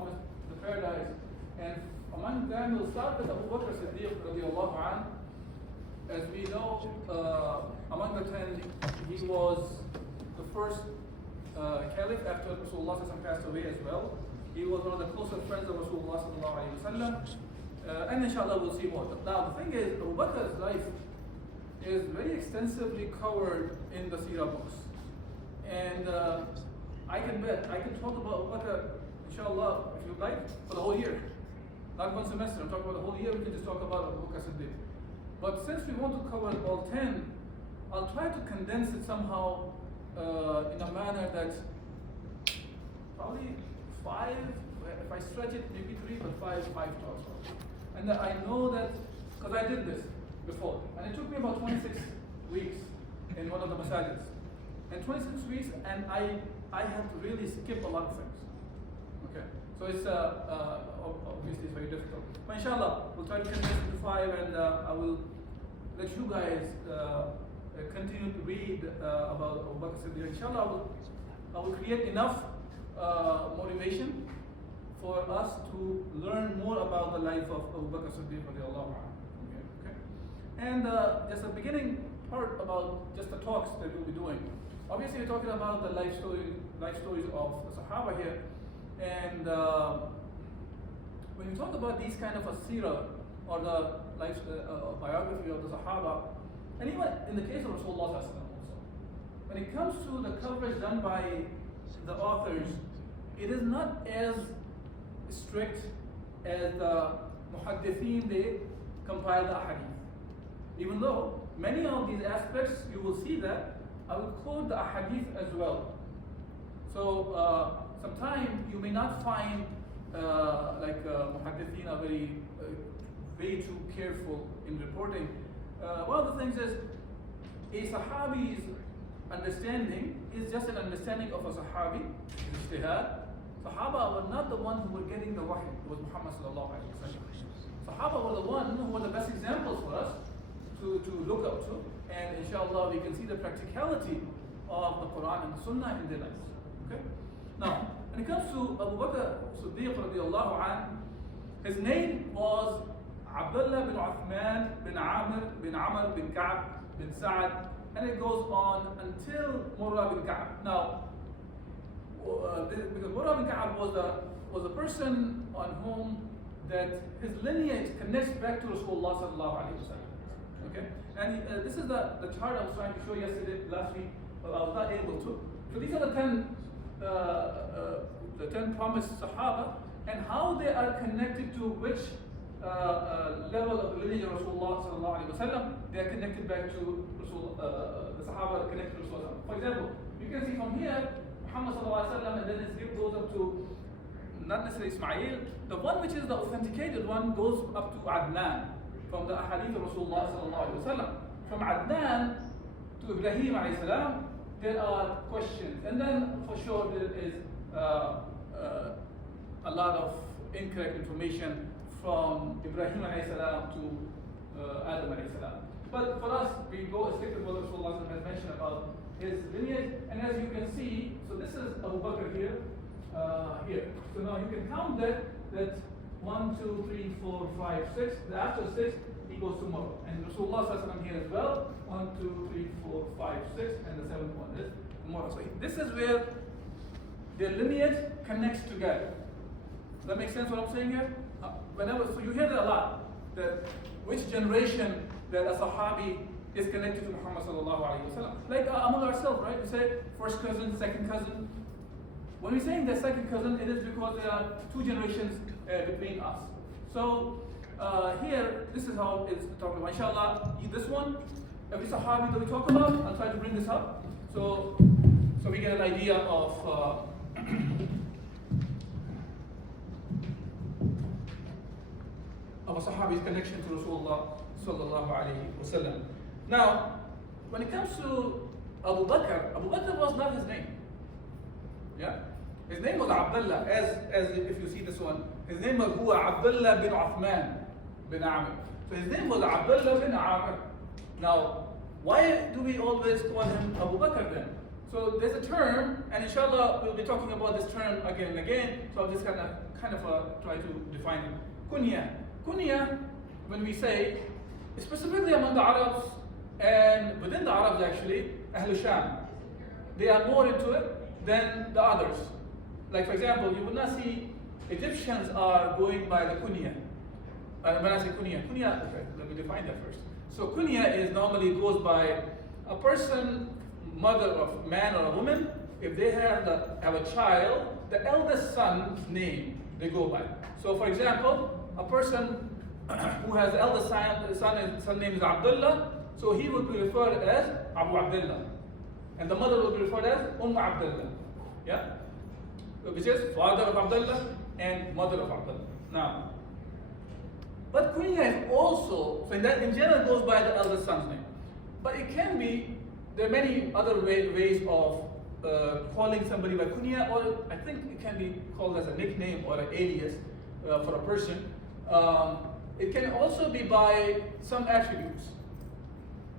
promised the paradise. And among them, we'll start with Abu Bakr Siddiq radiallahu anh. As we know, among the 10, he was the first caliph after Rasulullah passed away as well. He was one of the closest friends of Rasulullah. And inshallah we'll see more. Now the thing is, Abu Bakr's life is very extensively covered in the Seerah books. And I can talk about Abu Bakr, inshallah, if you like, for the whole year. Not one semester, I'm talking about the whole year, we can just talk about Abu Bakr Siddiq. But since we want to cover all 10, I'll try to condense it somehow in a manner that probably 5, if I stretch it, maybe 3, but 5 talks. And I know that, because I did this before, and it took me about 26 weeks in one of the masajids. And 26 weeks, and I had to really skip a lot of things. Okay, so it's obviously it's very difficult. But inshallah, we'll try to condense it to 5, and I will let you guys continue to read about Abu Bakr Siddiq. Inshallah, I will create enough motivation for us to learn more about the life of Abu Bakr Siddiq radiallahu anhu. Okay. And just a beginning part about just the talks that we'll be doing. Obviously, we're talking about the life stories of the Sahaba here. And when you talk about these kind of a seerah or the life biography of the Sahaba, and even in the case of Rasulullah also, when it comes to the coverage done by the authors, it is not as strict as the muhaddithin they compile the ahadith. Even though many of these aspects you will see that I will quote the ahadith as well. So sometimes you may not find muhaddithin are very way too careful in reporting. One of the things is a sahabi's understanding is just an understanding of a sahabi, ijtihad. Sahaba were not the one who were getting the wahy, it was Muhammad sallallahu alayhi wa sallam. Sahaba were the one who were the best examples for us to look up to, and inshallah we can see the practicality of the Quran and the Sunnah in their lives. Okay? Now, when it comes to Abu Bakr Siddiq radiallahu anh, his name was Abdullah bin Uthman bin Amir bin Amr bin Ka'b bin Sa'ad, and it goes on until Murrah bin Ka'b. Now, because Murrah bin Ka'b was a person on whom that his lineage connects back to Rasulullah sallallahu alaihi wasallam. Okay, and this is the chart I was trying to show last week, but I was not able to. So these are the 10 promised Sahaba and how they are connected to which level of the lineage of Rasulullah sallallahu alaihi wasallam. They are connected back to the Sahaba connected to Rasulullah. For example, you can see from here Muhammad sallallahu alaihi wasallam, and then his name goes up to not necessarily Ismail. The one which is the authenticated one goes up to Adnan from the ahadith of Rasulullah sallallahu alaihi wasallam. From Adnan to Ibrahim alayhi salam, there are questions, and then for sure there is a lot of incorrect information from Ibrahim alayhi salam to Adam alayhi salam. But for us, we go stick with what Rasulullah has mentioned about his lineage, and as you can see, so this is Abu Bakr here. So now you can count that 1, 2, 3, 4, 5, 6. After 6, he goes to Murrah. And Rasulullah here as well. 1, 2, 3, 4, 5, 6, and the 7th one is Murrah. So this is where their lineage connects together. Does that make sense what I'm saying here? So you hear that a lot. That which generation that a Sahabi is connected to Muhammad sallallahu alaihi wasallam. Like among ourselves, right? We say first cousin, second cousin. When we're saying the second cousin, it is because there are 2 generations between us. So here, this is how it's talked about. Inshallah, this one, every Sahabi that we talk about, I'll try to bring this up. So we get an idea of a Sahabi's connection to Rasulullah sallallahu alaihi wasallam. Now, when it comes to Abu Bakr was not his name. Yeah, his name was Abdullah. As if you see this one, his name was Abdullah bin Uthman bin Amir. So his name was Abdullah bin Amir. Now, why do we always call him Abu Bakr then? So there's a term, and inshallah we'll be talking about this term again and again. So I'm just gonna kind of try to define it. Kunya. Kunya, when we say, specifically among the Arabs and within the Arabs actually, Ahl Sham, they are more into it than the others. Like for example, you would not see Egyptians are going by the kunya. When I say kunya, okay, let me define that first. So kunya is normally goes by a person, mother of man or a woman. If they have a child, the eldest son's name they go by. So for example, a person who has the eldest son name is Abdullah, so he would be referred as Abu Abdullah, and the mother would be referred as Abdullah. Yeah, which is father of Abdullah and mother of Abdullah. Now, but kunya is also, so in general goes by the eldest son's name. But it can be, there are many other ways of calling somebody by kunya, or I think it can be called as a nickname or an alias for a person. It can also be by some attributes.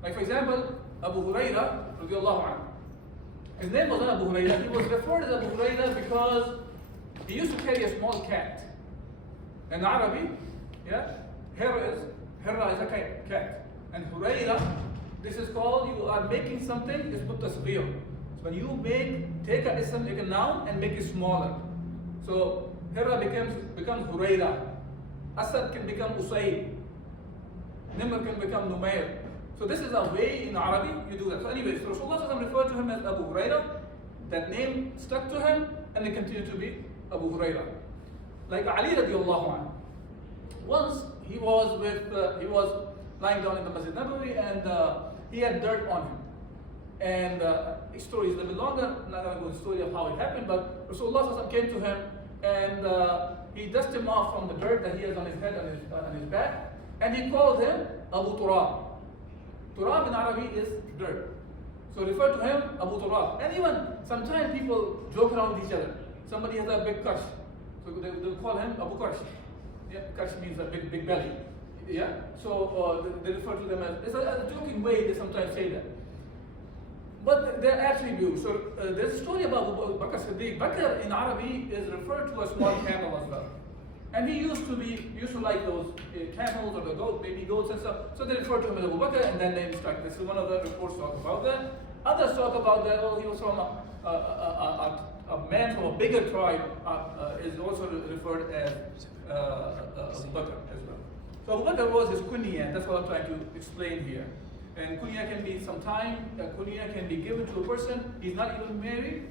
Like for example, Abu Huraira, radiallahu anhu. His name was not Abu Huraira, he was referred as Abu Huraira because he used to carry a small cat. In Arabic, yeah, Hira is a cat. And Huraira, this is called, you are making something, it's put tasghir. So when you take a ism, like a noun, and make it smaller. So Hira becomes Huraira. Asad can become Usayd. Nimr can become Numair. So this is a way in Arabic you do that. So anyways, Rasulullah referred to him as Abu Huraira. That name stuck to him, and it continued to be Abu Huraira. Like Ali radiallahu anhu. Once he was lying down in the Masjid Nabawi, and he had dirt on him. And the story is a little bit longer. I'm not going to go into the story of how it happened, but Rasulullah came to him, and he dusted him off from the dirt that he has on his head and on his back, and he called him Abu Turab. Turab in Arabic is dirt. So refer to him Abu Turab. And even sometimes people joke around with each other. Somebody has a big karsh, so they'll call him Abu Karsh. Yeah, karsh means a big belly. Yeah, so they refer to them as, it's a joking way they sometimes say that. But they're attributes. So there's a story about Abu Bakr Siddiq. Bakr in Arabic is referred to a small camel as well. And he used to like those camels or the baby goats and stuff. So they refer to him as Abu Bakr, and then they struck. This is one of the reports talk about that. Others talk about that, he was from a man from a bigger tribe, is also referred as Abu Bakr as well. So Abu Bakr was his kunya, that's what I'm trying to explain here. And kunya can be kunya can be given to a person, he's not even married.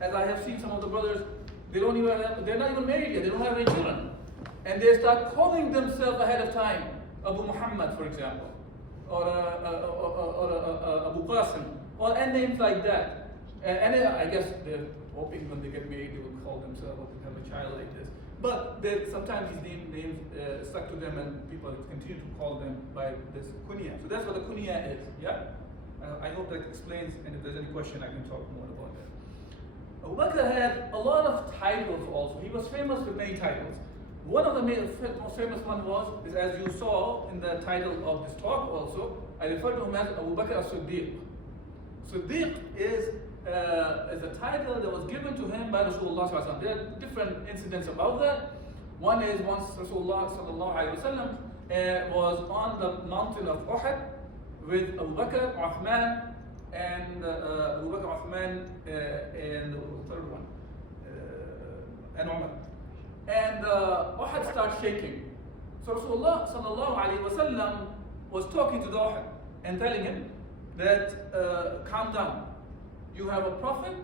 As I have seen some of the brothers, they're not even married yet, they don't have any children. And they start calling themselves ahead of time, Abu Muhammad, for example, or Abu Qasim, or and names like that. And I guess they're hoping when they get married, they will call themselves or they have a child like this. But sometimes these names stuck to them, and people continue to call them by this kunya. So that's what the kunya is. Yeah, I hope that explains. And if there's any question, I can talk more about that. Abu Bakr had a lot of titles also. He was famous with many titles. One of the most famous one is, as you saw in the title of this talk also, I refer to him as Abu Bakr as-Siddiq. Siddiq is a title that was given to him by Rasulullah sallallahu alaihi wasallam. There are different incidents about that. One is once Rasulullah sallallahu alaihi wasallam was on the mountain of Uhud with Abu Bakr, Uthman, and Abu Bakr, Uthman, and the third one, and Umar. And Uhud started shaking. So Rasulullah sallallahu alaihi wasallam was talking to the Uhud and telling him that calm down. You have a prophet,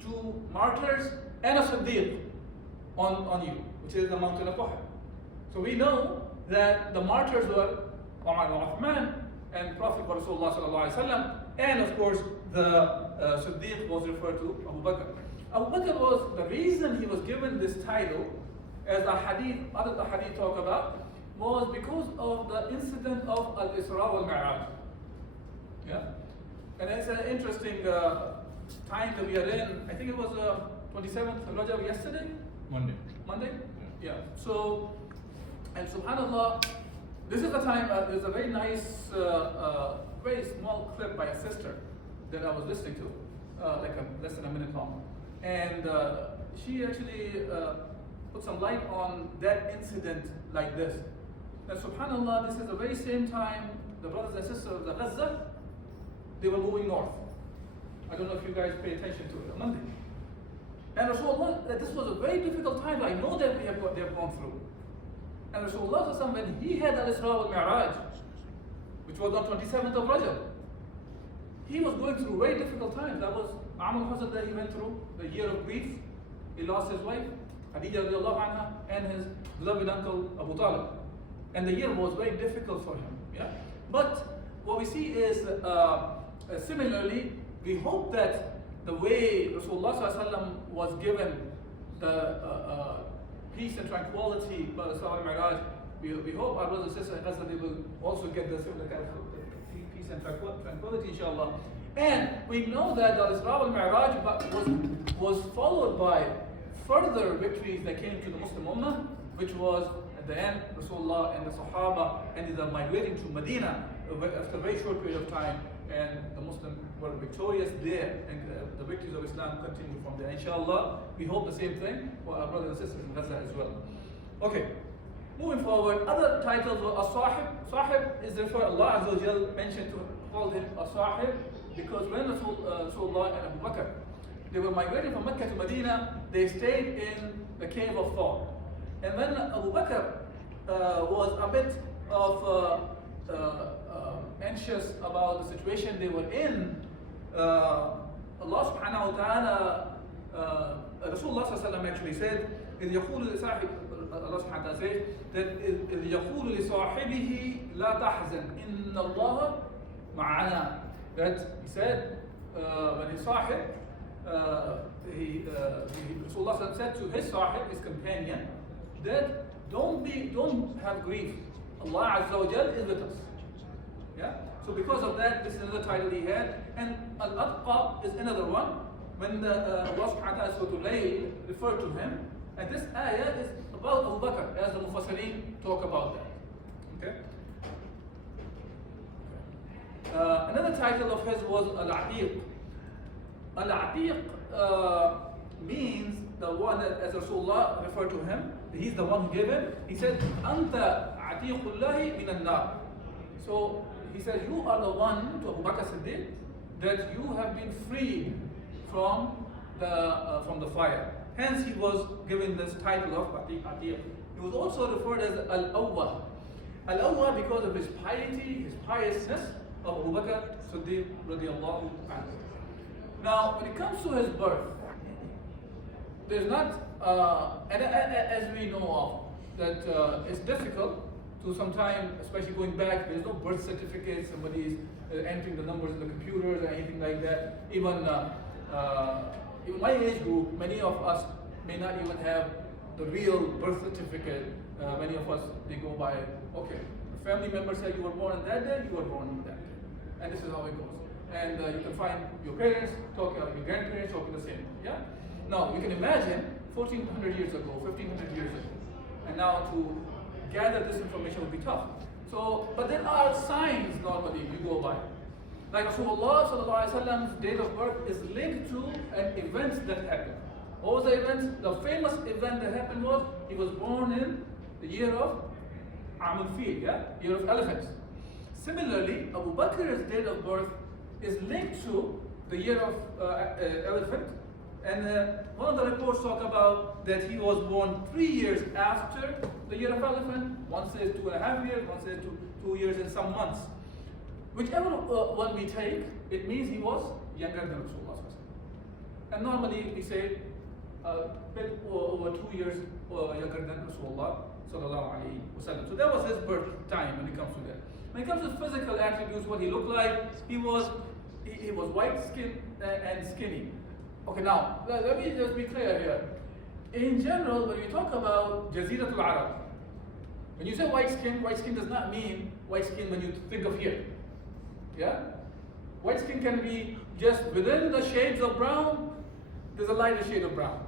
2 martyrs, and a Siddiq on you, which is the mountain of Uhud. So we know that the martyrs were Umar and Uthman, and Prophet Rasulullah sallallahu alaihi wasallam, and of course the Siddiq was referred to Abu Bakr. Abu Bakr was, the reason he was given this title, as the hadith talk about, was because of the incident of Al-Isra wal-Mi'raj. Yeah? And it's an interesting time that we are in. I think it was 27th of Rajab yesterday? Monday? Yeah. So, and subhanAllah, this is the time, there's a very nice, very small clip by a sister that I was listening to. less than a minute long. And she actually put some light on that incident like this. Now, subhanAllah, this is the very same time the brothers and sisters of the Gaza, they were moving north. I don't know if you guys pay attention to it on Monday. And Rasulullah, this was a very difficult time. I know that they have gone through. And Rasulullah, when he had Al-Isra wal-Mi'raj, which was on 27th of Rajab, he was going through very difficult times. That was Amal Hazard that he went through, the year of grief. He lost his wife, Khadija radiallahu anha, and his beloved uncle Abu Talib. And the year was very difficult for him. Yeah? But what we see is, similarly, we hope that the way Rasulullah ﷺ was given the peace and tranquility by the Isra al-Mi'raj, we hope our brothers and sisters in Gaza, they will also get the similar kind of peace and tranquility, inshallah. And we know that the Isra al-Mi'raj was followed by further victories that came to the Muslim Ummah, which was at the end, Rasulullah and the Sahaba ended up migrating to Medina after a very short period of time, and the Muslims were victorious there, and the victories of Islam continued from there. Inshallah, we hope the same thing for our brothers and sisters in Gaza as well. Okay, moving forward, other titles were As-Sahib. Sahib is therefore Allah Azza wa Jal mentioned to call him As-Sahib because when Rasulullah and Abu Bakr, they were migrating from Mecca to Medina, they stayed in the cave of Thawr. And when Abu Bakr was a bit of anxious about the situation they were in, Allah subhanahu wa ta'ala, Rasulullah sallallahu alayhi wa sallam actually said, إِذْ يَقُولُ لِصَاحِبِ, Allah subhanahu wa ta'ala says, that إِذْ يَقُولُ لِصَاحِبِهِ لَا تَحْزَنْ إِنَّ اللَّهَ مَعَنَا. That he said, when his sahib, Rasulullah said to his sahib, his companion, that don't have grief. Allah Azza wa Jal is with us. Yeah? So because of that, this is another title he had. And Al-Atqa is another one. When Allah subhanahu wa ta'ala Surah Al-Layl referred to him. And this ayah is about Abu Bakr, as the Mufassirin talk about that. Okay? Another title of his was Al-Atiq. Al-Atiq means the one that, as Rasulullah referred to him, he's the one who gave him. He said, Anta atiqullahi minan nar. So he said, you are the one, to Abu Bakr Siddiq, that you have been freed from the fire. Hence he was given this title of Atiq. He was also referred as Al-Awwah. Al-Awwah because of his piety, his piousness of Abu Bakr Siddiq radiallahu anhu. Now, when it comes to his birth, there's not, as we know of, that it's difficult to sometimes, especially going back, there's no birth certificate, somebody is entering the numbers in the computers or anything like that. Even my age group, many of us may not even have the real birth certificate. Many of us, they go by, okay, a family member said you were born on that day, you were born on that day. And this is how it goes. And you can find your parents, your grandparents talking the same. Yeah? Now, you can imagine 1400 years ago, 1500 years ago, and now to gather this information would be tough. So, but there are signs normally you go by. Like Rasulullah sallallahu alaihi wasallam's date of birth is linked to an event that happened. What was the event? The famous event that happened was he was born in the year of Amul Fil, yeah? Year of elephants. Similarly, Abu Bakr's date of birth is linked to the year of elephant. And one of the reports talk about that he was born 3 years after the year of elephant. One says 2.5 years, one says 2 years and some months. Whichever one we take, it means he was younger than Rasulullah. And normally we say a bit over 2 years younger than Rasulullah. So that was his birth time when it comes to that. When it comes to physical attributes, what he looked like, he was white skinned and skinny. Okay, now let me just be clear here. In general, when we talk about Jaziratul Arab, when you say white skin does not mean white skin when you think of here. Yeah? White skin can be just within the shades of brown, there's a lighter shade of brown.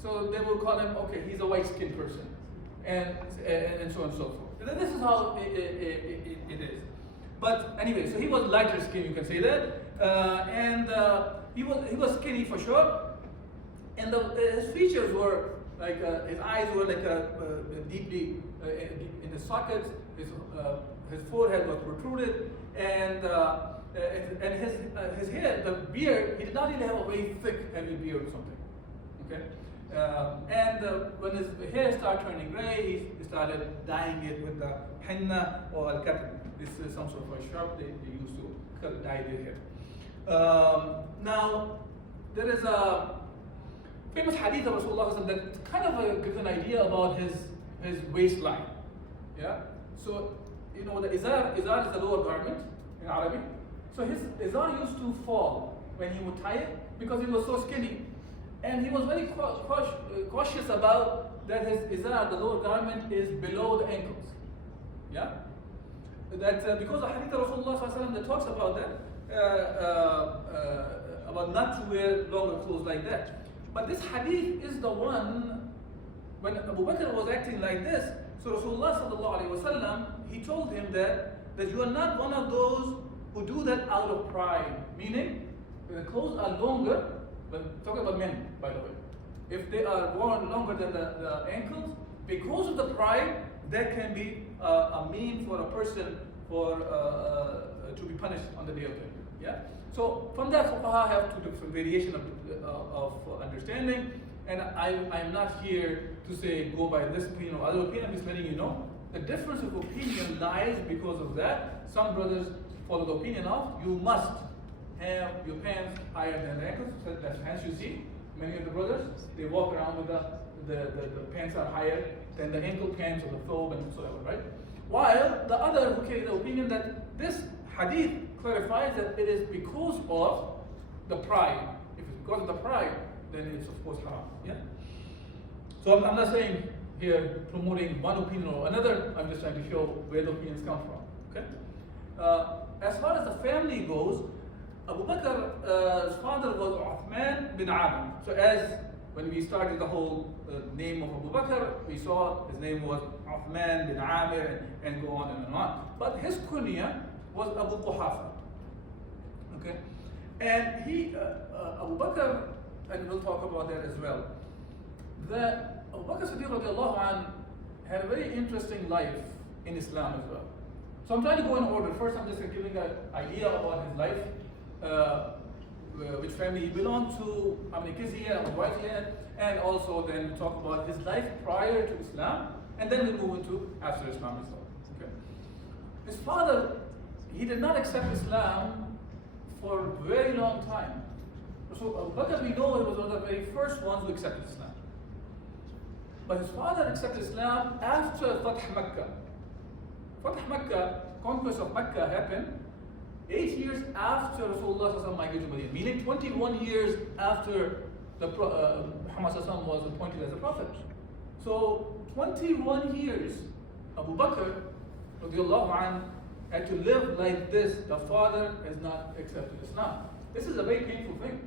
So they will call him, okay, he's a white skinned person. And so on and so forth. This is how it is. But anyway, so he was lighter skin, you can say that. And he was skinny for sure, and his features were like his eyes were like deeply in his sockets. His forehead was protruded, and his hair, the beard, he did not really have a very thick, heavy beard or something. Okay, when his hair started turning gray, he started dyeing it with the henna or al-katm. This is some sort of a sharp they used to dye their hair. Now, there is a famous hadith of Rasulullah that kind of gives an idea about his waistline. Yeah. So you know the izar is the lower garment in Arabic. So his izar used to fall when he would tie it because he was so skinny, and he was very cautious about that his izar, the lower garment, is below the ankles. Yeah. That because the hadith of Rasulullah that talks about that, about not to wear longer clothes like that. But this hadith is the one when Abu Bakr was acting like this. So Rasulullah he told him that you are not one of those who do that out of pride. Meaning, the clothes are longer, but talking about men, by the way. If they are worn longer than the ankles, because of the pride, that can be a mean for a person to be punished on the day of judgment. Yeah. So from that, fuqaha have two different variations of understanding, and I'm not here to say go by this opinion or other opinion. I'm just letting you know the difference of opinion lies because of that. Some brothers follow the opinion of you must have your pants higher than the ankles. So that's hence you see many of the brothers they walk around with the pants are higher than the ankle pants or the thobe and whatsoever, right? While the other who carry the opinion that this hadith clarifies that it is because of the pride. If it's because of the pride, then it's of course haram. Yeah. So I'm not saying here promoting one opinion or another. I'm just trying to show where the opinions come from. Okay. As far as the family goes, Abu Bakr's father was Uthman bin Amir. So as when we started the whole name of Abu Bakr, we saw his name was Uthman bin Amir and go on and on. But his kunya was Abu Quhafa. Okay, and Abu Bakr, and we'll talk about that as well. Abu Bakr Siddiq radiallahu anh had a very interesting life in Islam as well. So I'm trying to go in order. First, I'm just giving an idea about his life, which family he belonged to, how many kids he had, how many wives he had, and also then we talk about his life prior to Islam, and then we'll move into after Islam as well. Okay. His father, he did not accept Islam for a very long time. So Abu Bakr, we know he was one of the very first ones who accepted Islam. But his father accepted Islam after Fath Makkah. Fath Makkah, conquest of Makkah happened 8 years after Rasulullah migrated to Medina, meaning 21 years after Muhammad was appointed as a prophet. So 21 years, Abu Bakr radiallahu anh, had to live like this. The father has not accepted Islam. This is a very painful thing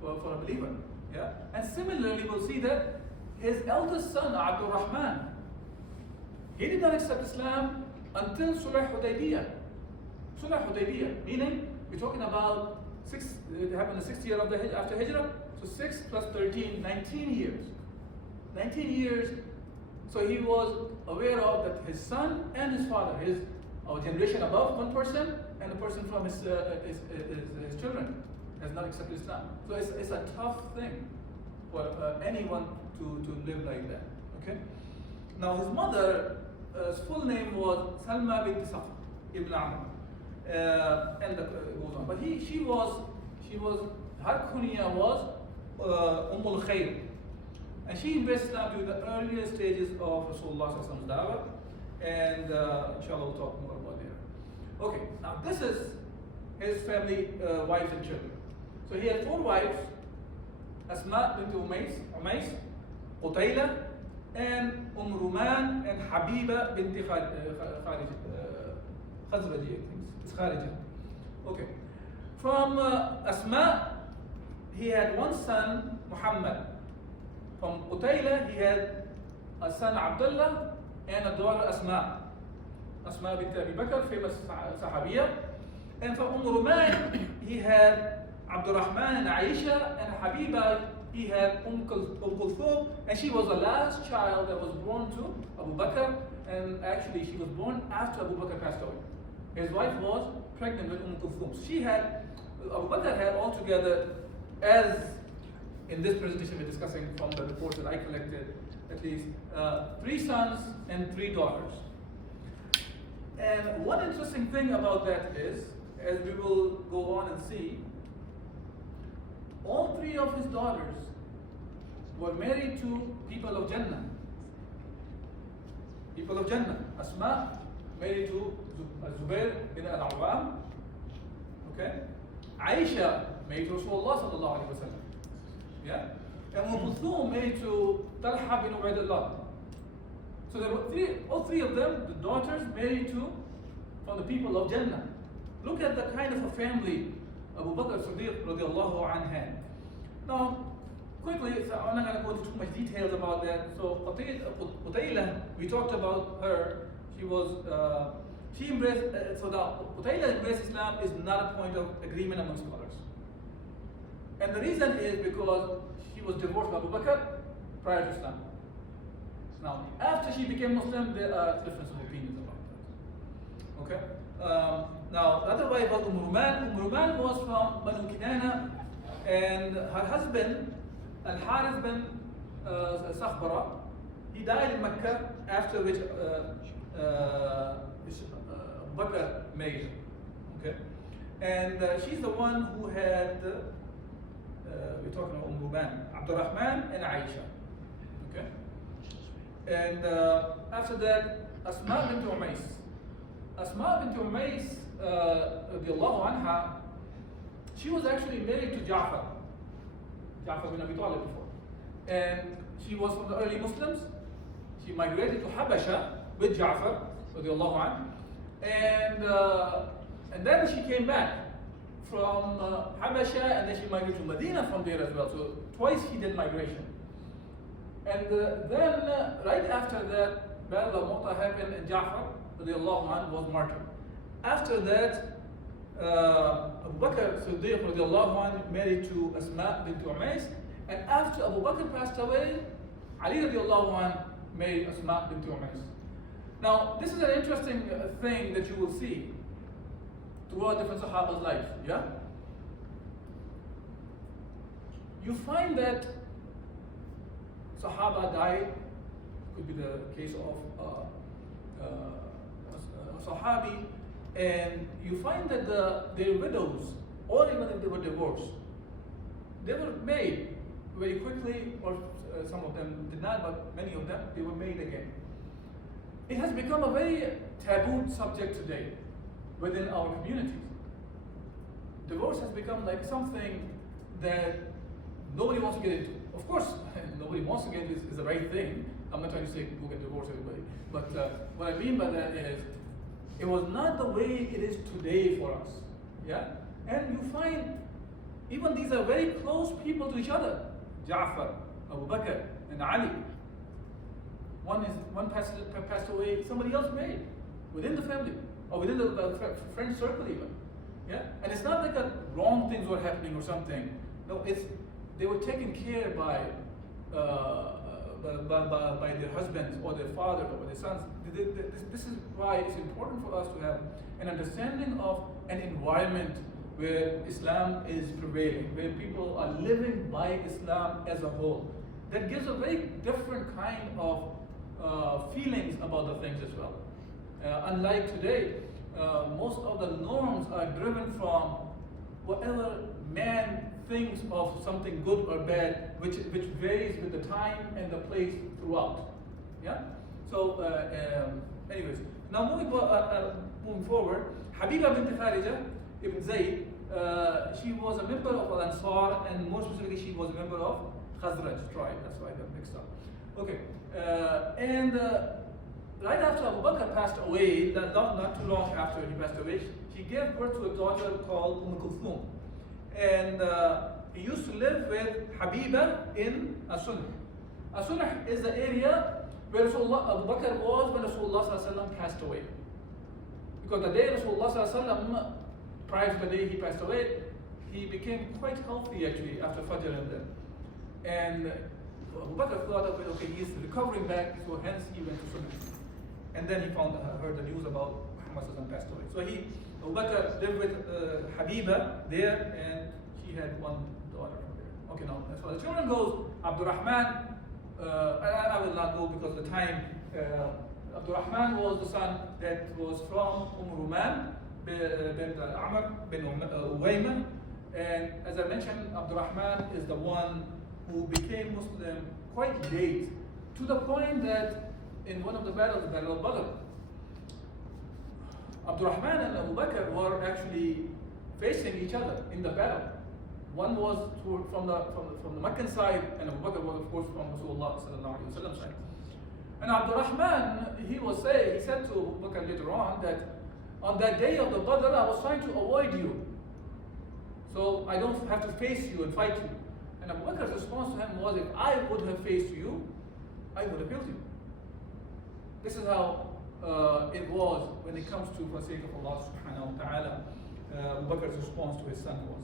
for a believer. Yeah? And similarly, we'll see that his eldest son, Abdul Rahman, he did not accept Islam until Sulh Hudaybiyah. Sulh Hudaybiyah, meaning we're talking about it happened the 6th year after Hijrah, so 6 plus 13, 19 years. 19 years, so he was aware of that his son and his father, his generation above one person, and the person from his children has not accepted Islam. So it's a tough thing for anyone to live like that. Okay. Now his mother's full name was Salma bint Sa'd ibn Amr, and goes on. But she was her kunya was al Khair, and she embraced Islam during the earlier stages of Rasulullah's da'wah, and inshallah we'll talk more about that. Okay, now this is his family, wives and children. So he had 4 wives: Asma bint Umays, Qutayla, and Ruman, and Habiba bint Khazraji. It's Kharija. Okay. From Asma, he had one son, Muhammad. From Qutayla, he had a son, Abdullah, and a daughter, Asma. Asma bint Abi Bakr, famous Sahabiya. And from Ruman, he had Abdurrahman and Aisha, and Habiba, he had Kulthum, and she was the last child that was born to Abu Bakr, and actually she was born after Abu Bakr passed away. His wife was pregnant with Kulthum. Abu Bakr had altogether, as in this presentation we're discussing from the reports that I collected, at least 3 sons and 3 daughters. And one interesting thing about that is, as we will go on and see, all 3 of his daughters were married to people of Jannah. People of Jannah. Asma married to Zubair bin al-Awwam. Okay? Aisha married to Rasulullah sallallahu alaihi wasallam. Yeah? And Kulthum married to Talha bin Ubaidullah. So there were all three of them, the daughters married from the people of Jannah. Look at the kind of a family Abu Bakr Siddiq radiallahu anhu had. Now, quickly, so I'm not going to go into too much details about that. So Qutaylah, we talked about her. She embraced, so the Qutaylah embraced Islam is not a point of agreement among scholars. And the reason is because she was divorced by Abu Bakr prior to Islam. Now, after she became Muslim, there are differences of opinions about that. Okay? Now, the other wife was Ruman. Ruman was from Banu Kinana, and her husband, Al-Harith bin Sakhbara, he died in Mecca, after which Bakr married. Okay? And she's the one who had, we're talking about Ruman, Abdurrahman and Aisha. Okay? And after that, Asma bint Umais. Asma bint Umais, radiallahu anha, she was actually married to Ja'far bin Abi Talib before. And she was from the early Muslims. She migrated to Habasha with Ja'far, radiallahu anhu. And then she came back from Habasha, and then she migrated to Medina from there as well. So twice she did migration. And then, right after that, Battle of Mu'tah happened, and Ja'far radiallahu anhu was martyred. After that, Abu Bakr Siddiq radiallahu anhu married to Asma bint Umais, and after Abu Bakr passed away, Ali radiallahu anhu married Asma bint Umais. Now, this is an interesting thing that you will see throughout different Sahaba's life. Yeah? You find that Sahaba died, could be the case of a Sahabi, and you find that their widows, or even if they were divorced, they were made very quickly, or some of them did not, but many of them, they were made again. It has become a very taboo subject today within our communities. Divorce has become like something that nobody wants to get into. Of course, nobody wants to get into is the right thing. I'm not trying to say go get divorced, everybody. But what I mean by that is, it was not the way it is today for us. Yeah? And you find, even these are very close people to each other. Ja'far, Abu Bakr, and Ali. One passed away, somebody else married within the family, or within the friend circle even. Yeah? And it's not like that wrong things were happening or something. No, they were taken care by their husbands or their father or their sons. This is why it's important for us to have an understanding of an environment where Islam is prevailing, where people are living by Islam as a whole. That gives a very different kind of feelings about the things as well. Unlike today, most of the norms are driven from whatever man thinks of something good or bad, which varies with the time and the place throughout. Yeah. So, anyways, now moving forward, Habiba bint Kharija ibn Zayd, she was a member of Al Ansar, and more specifically, she was a member of Khazraj tribe. That's why I got mixed up. Okay, and right after Abu Bakr passed away, not too long after he passed away, she gave birth to a daughter called Kulthum. And he used to live with Habiba in As-Sunnah. As-Sunnah is the area where Abu Bakr was when Rasulullah passed away. Because the day Rasulullah, prior to the day he passed away, he became quite healthy actually after Fajr and then. And Abu Bakr thought of it, okay, he's recovering back, so hence he went to Sunnah. And then he heard the news about Muhammad Sallallahu passed away. So Abu Bakr lived with Habiba there, and she had one daughter from there. Okay, now as far as the children goes, Abdurrahman, I will not go because of the time. Abdurrahman was the son that was from Ruman bin Amr bin Uwayma. And as I mentioned, Abdurrahman is the one who became Muslim quite late, to the point that in one of the battles, the Battle of Badr, Abdurrahman and Abu Bakr were actually facing each other in the battle. One was from the Meccan side, and Abu Bakr was, of course, from Rasulullah sallallahu alaihi wasallam side. And Abdurrahman, he said to Abu Bakr later on that on that day of the Badr, I was trying to avoid you, so I don't have to face you and fight you. And Abu Bakr's response to him was, if I would have faced you, I would have killed you. This is how it was when it comes to for the sake of Allah subhanahu wa ta'ala. Abu Bakr's response to his son was.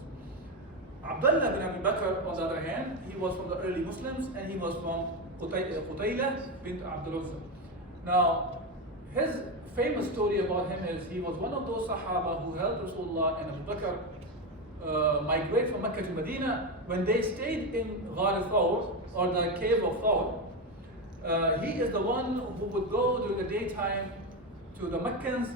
Abdullah bin Abi Bakr, on the other hand, he was from the early Muslims, and he was from Qutayla bint Abdul Uzza. Now, his famous story about him is he was one of those Sahaba who helped Rasulullah and Abu Bakr migrate from Mecca to Medina when they stayed in Ghar al-Thawr, or the cave of Thawr. He is the one who would go during the daytime to the Meccans,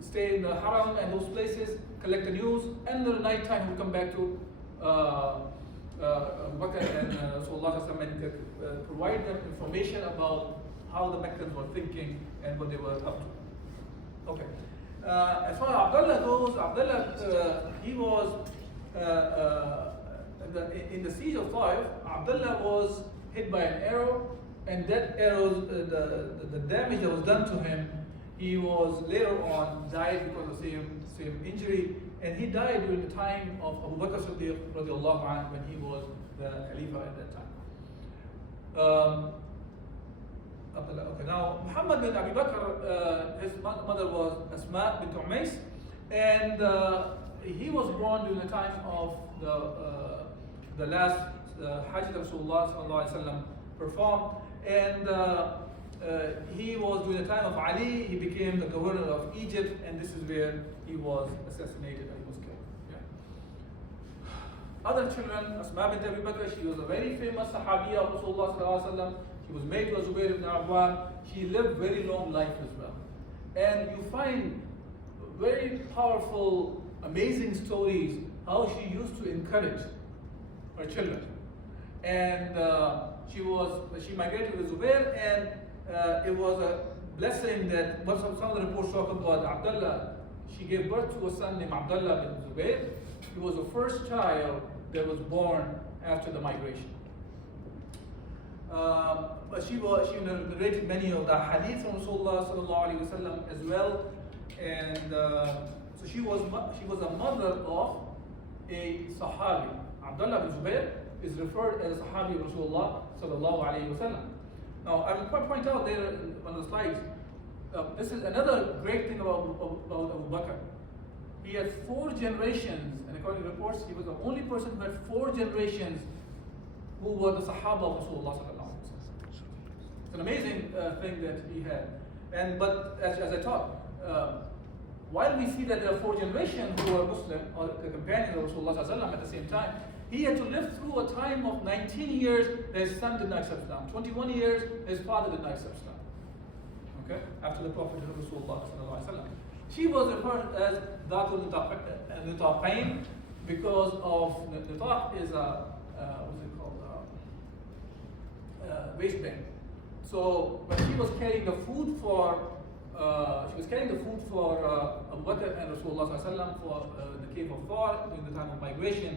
stay in the Haram and those places, collect the news, and in the night time he would come back to Abu Bakr and Rasulullah and provide them information about how the Meccans were thinking and what they were up to. Okay. As far as Abdullah goes, Abdullah, he was in the siege of Taif. Abdullah was hit by an arrow, and that arrow, the damage that was done to him, he was later on died because of the same injury, and he died during the time of Abu Bakr Siddiq radiallahu anhu, when he was the Khalifa at that time. Okay, now Muhammad bin Abi Bakr, his mother was Asma bint Umays, and he was born during the time of the last Hajj that Rasulullah sallallahu alaihi wasallam performed, and he was during the time of Ali. He became the governor of Egypt, and this is where he was assassinated and he was killed. Yeah. Other children, Asma bint Abi Bakr, she was a very famous Sahabiya of Rasulullah sallallahu alaihi wasallam. She was married to Zubair ibn Awwam. She lived very long life as well. And you find very powerful, amazing stories how she used to encourage her children. And she migrated with Zubair, and it was a blessing that some of the reports talk about Abdullah. She gave birth to a son named Abdullah bin Zubair. He was the first child that was born after the migration. But she narrated many of the hadith from Rasulullah sallallahu alaihi wasallam as well, and so she was a mother of a Sahabi. Abdullah bin Zubair is referred as a Sahabi of Rasulullah sallallahu alaihi wasallam. Now I will point out there on the slides. This is another great thing about Abu Bakr. He had 4 generations, and according to reports, he was the only person who had 4 generations who were the Sahaba of Rasulullah sallallahu alaihi wasallam. It's an amazing thing that he had. But as I taught, while we see that there are 4 generations who were Muslim or companions of Rasulullah sallallahu alaihi wasallam at the same time, he had to live through a time of 19 years that his son did not accept Islam, 21 years his father did not accept Islam. Okay, after the Prophet of Rasulullah sallallahu alaihi wasallam. She was referred as Dhatul Nitaqain because of Nitaq is a waistband. So when she was carrying the food for Abu Bakr and Rasulullah sallallahu alaihi wasallam for the cave of Thawr during the time of migration,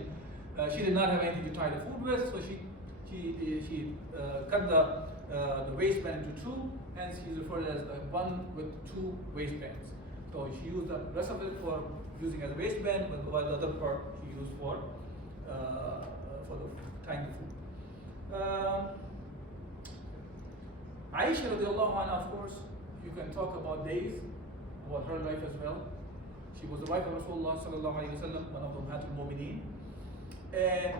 she did not have anything to tie the food with, so she cut the waistband into 2, hence she's referred as one with 2 waistbands. So she used the rest of it for using as a waistband, while the other part she used for the tying the food. Aisha radiallahu anha, of course, you can talk about days about her life as well. She was the wife of Rasulullah sallallahu alaihi wasallam, one of the Ummatul Mu'mineen. and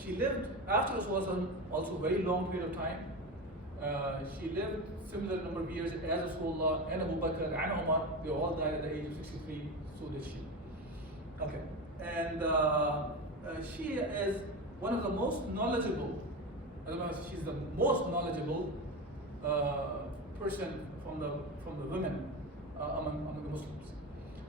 she lived after Rasulullah also very long period of time. She lived similar number of years as Rasulullah and Abu Bakr and Umar. They all died at the age of 63. So did she. Okay, and she is one of the most knowledgeable. I don't know if she's the most knowledgeable person from the women among the Muslims.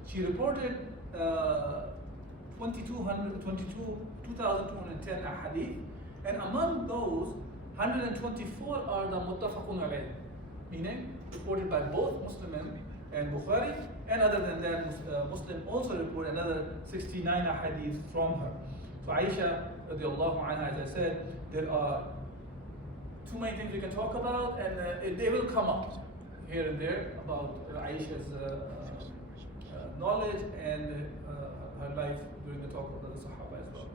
She reported 2,210 ahadith, and among those, 124 are the muttafaqun alayh, meaning reported by both Muslim and Bukhari, and other than that, Muslim also reported another 69 ahadith from her. So Aisha radiallahu anha, as I said, there are too many things we can talk about, and they will come up here and there about Aisha's knowledge and her life during the talk of the Sahaba as well.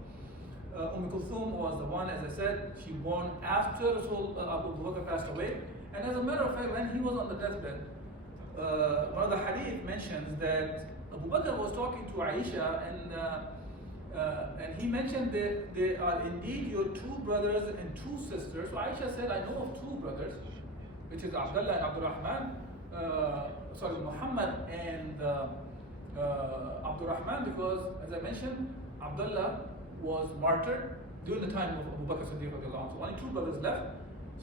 Kulthum was the one, as I said, she born after Abu Bakr passed away. And as a matter of fact, when he was on the deathbed, one of the hadith mentions that Abu Bakr was talking to Aisha, and he mentioned that they are indeed your two brothers and two sisters. So Aisha said, I know of two brothers, which is Abdullah and Abdurrahman, Muhammad and Abdurrahman, because as I mentioned, Abdullah was martyred during the time of Abu Bakr Siddiq. So only two brothers left.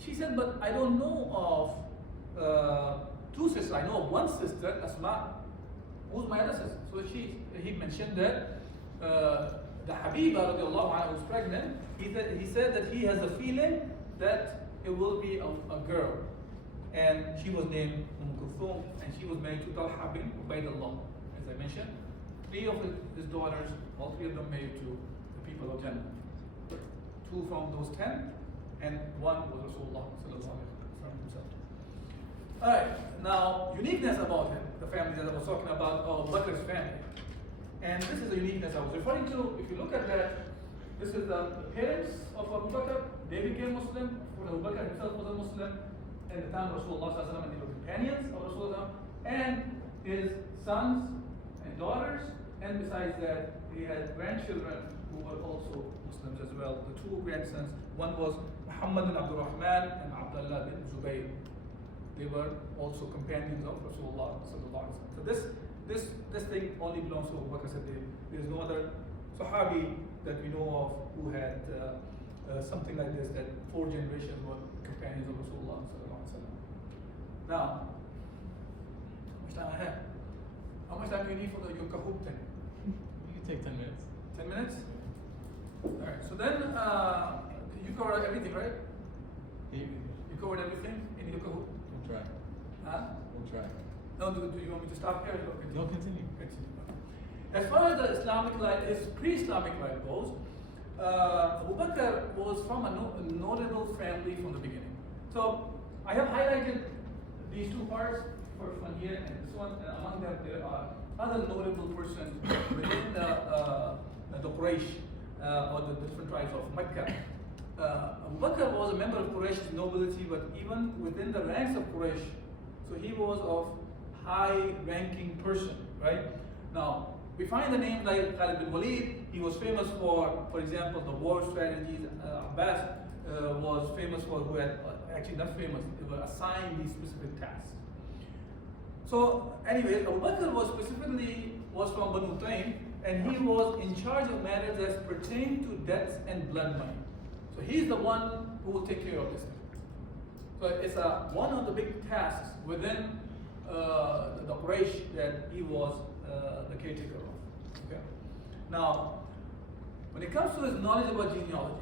She said, but I don't know of two sisters. I know of one sister, Asma. Who's my other sister? So he mentioned that the Habiba radiallahu anha was pregnant. He said that he has a feeling that it will be a girl. And she was named Kulthum, and she was married to Talha bin Ubaidullah. As I mentioned, three of his daughters, all three of them married to the people of Jannah. Two from those 10, and one was Rasulullah sallallahu alaihi wasallam himself. Alright, now uniqueness about him, the family that I was talking about, Abu Bakr's family. And this is the uniqueness I was referring to. If you look at that, this is the parents of Abu Bakr. They became Muslim. Abu Bakr himself was a Muslim at the time of Rasulullah sallallahu alaihi wasallam, and they were companions of Rasulullah. And his sons and daughters, and besides that, he had grandchildren who were also Muslims as well. The two grandsons, one was Muhammad bin Abdurrahman and Abdullah bin Zubayr. They were also companions of Rasulullah sallallahu alaihi wasallam. So this thing only belongs to Abu Bakr Siddiq. There is no other Sahabi that we know of who had something like this, that 4 generations were companions of Rasulullah sallallahu alaihi wasallam. Now, how much time I have? How much time do you need for your Kahoot thing? You can take 10 minutes. 10 minutes? Alright, so then you covered everything, right? You covered everything in your Kahoot? We'll try. Huh? We'll try. No, do you want me to stop here? Or continue? No, continue. As far as the Islamic life, his pre-Islamic life goes, Abu Bakr was from a notable family from the beginning. So I have highlighted these two parts, first one here and this one, and among them there are other notable persons within the Quraysh or the different tribes of Mecca. Abu Bakr was a member of Quraysh's nobility, but even within the ranks of Quraysh, so he was of high-ranking person, right? Now, we find the name like Khalid bin Walid. He was famous for example, the war strategies. Abbas was famous for, who had, actually not famous, they were assigned these specific tasks. So anyway, Abu Bakr was from Banu Taym, and he was in charge of matters that pertain to debts and blood money. So he's the one who will take care of this. So it's one of the big tasks within the Quraysh that he was the caretaker of. Okay? Now, when it comes to his knowledge about genealogy,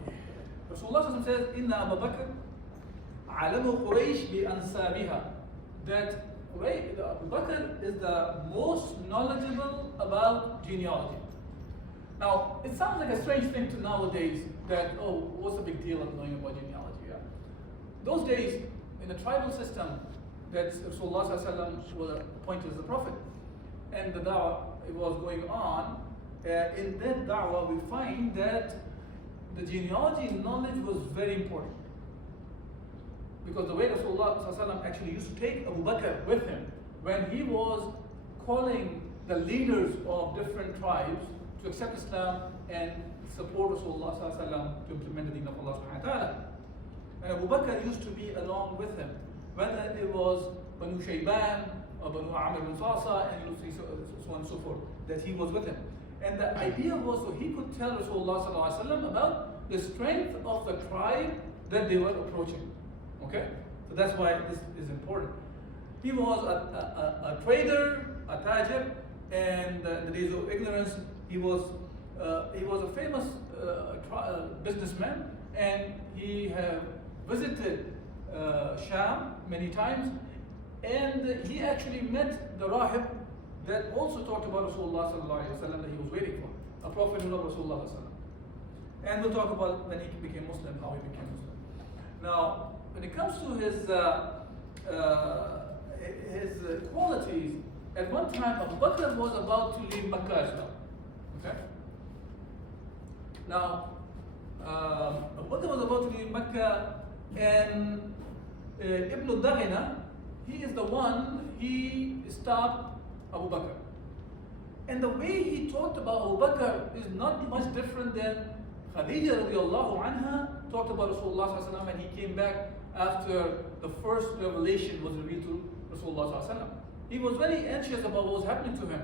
Rasulullah says, Inna Abu Bakr alamu Quraysh bi ansabiha, that Abu Bakr is the most knowledgeable about genealogy. Now, it sounds like a strange thing to nowadays that, oh, what's the big deal of knowing about genealogy? Yeah. Those days, in the tribal system, that Rasulullah was appointed as the Prophet, and the da'wah it was going on, in that da'wah we find that the genealogy knowledge was very important. Because the way Rasulullah actually used to take Abu Bakr with him when he was calling the leaders of different tribes to accept Islam and support Rasulullah sallallahu alaihi wasallam to implement the deen of Allah subhanahu wa ta'ala. And Abu Bakr used to be along with him, whether it was Banu Shayban or Banu Amr bin Sasa, and so on and so forth, that he was with him. And the idea was so he could tell Rasulullah sallallahu alaihi wasallam about the strength of the tribe that they were approaching. Okay? So that's why this is important. He was a trader, a tajir, and in the days of ignorance, he was a famous businessman, and he had visited Sham many times, and he actually met the rahib that also talked about Rasulullah sallallahu alaihi wasallam that he was waiting for, a prophet who loved Rasulullah sallallahu alaihi wasallam. And we'll talk about when he became Muslim, how he became Muslim. Now, when it comes to his qualities, at one time Abu Bakr was about to leave Makkah as well. Okay? Now, Abu Bakr was about to leave Makkah, and Ibn Daghina, he is the one, he stopped Abu Bakr. And the way he talked about Abu Bakr is not much different than Khadija radiallahu anha talked about Rasulullah sallallahu alaihi wasallam when he came back after the first revelation was revealed to Rasulullah sallallahu alaihi wasallam. He was very anxious about what was happening to him,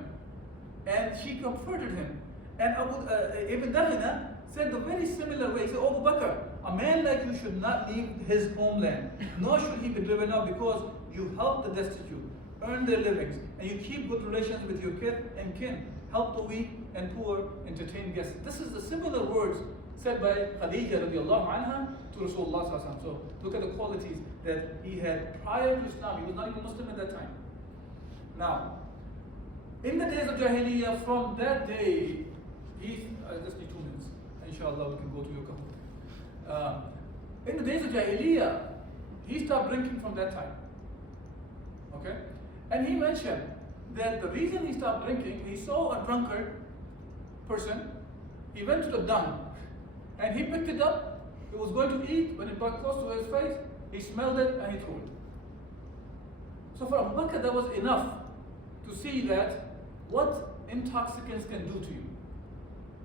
and she comforted him. And Ibn Daghina said the very similar way. He said, Abu Bakr, a man like you should not leave his homeland, nor should he be driven out, because you help the destitute, earn their livings, and you keep good relations with your kith and kin, help the weak and poor, entertain guests. This is the similar words said by Khadija radiallahu anha to Rasulullah sallallahu alaihi wasallam. So look at the qualities that he had prior to Islam. He was not even Muslim at that time. Now, in the days of Jahiliyyah, from that day, I just need 2 minutes. Inshallah, we can go to your couple. In the days of Jahiliyyah, he stopped drinking from that time. Okay? And he mentioned that the reason he stopped drinking, he saw a drunkard person, he went to the dung, and he picked it up, he was going to eat, when it got close to his face, he smelled it and he threw it. So for Abu Bakr, that was enough to see that what intoxicants can do to you.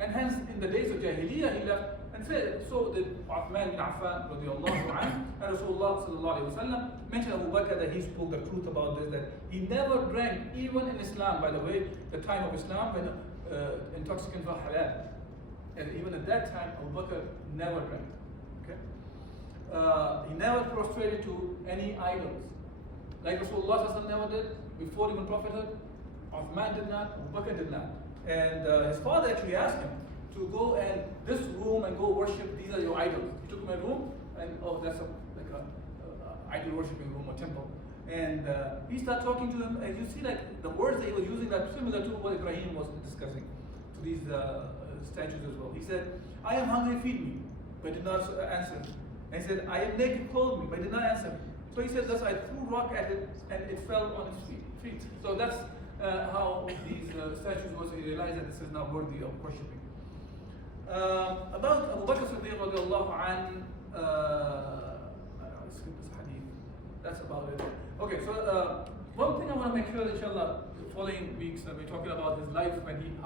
And hence, in the days of Jahiliyyah, he left and said, so did Uthman bin Affan radiallahu anhu, and Rasulullah sallallahu alaihi wasallam mentioned Abu Bakr that he spoke the truth about this, that he never drank, even in Islam, by the way, the time of Islam when intoxicants were halal. And even at that time, Abu Bakr never drank. Okay? He never prostrated to any idols. Like Rasulullah sallallahu alaihi wasallam never did, before even prophethood, Uthman did not, Abu Bakr did not. And his father actually asked him to go and this room and go worship, these are your idols. He took him a room, and that's like a idol worshipping room or temple. And he started talking to him, and you see like the words that he was using are similar to what Ibrahim was discussing to these statues as well. He said, I am hungry, feed me, but did not answer. And he said, I am naked, clothe me, but did not answer. So he said, thus I threw rock at it, and it fell on its feet. So that's how these statues was, he realized that this is not worthy of worshipping. About Abu Bakr Siddiq radiallahu an, I skipped this hadith. That's about it. Okay, so one thing I want to make sure, inshallah, the following weeks we're talking about his life when he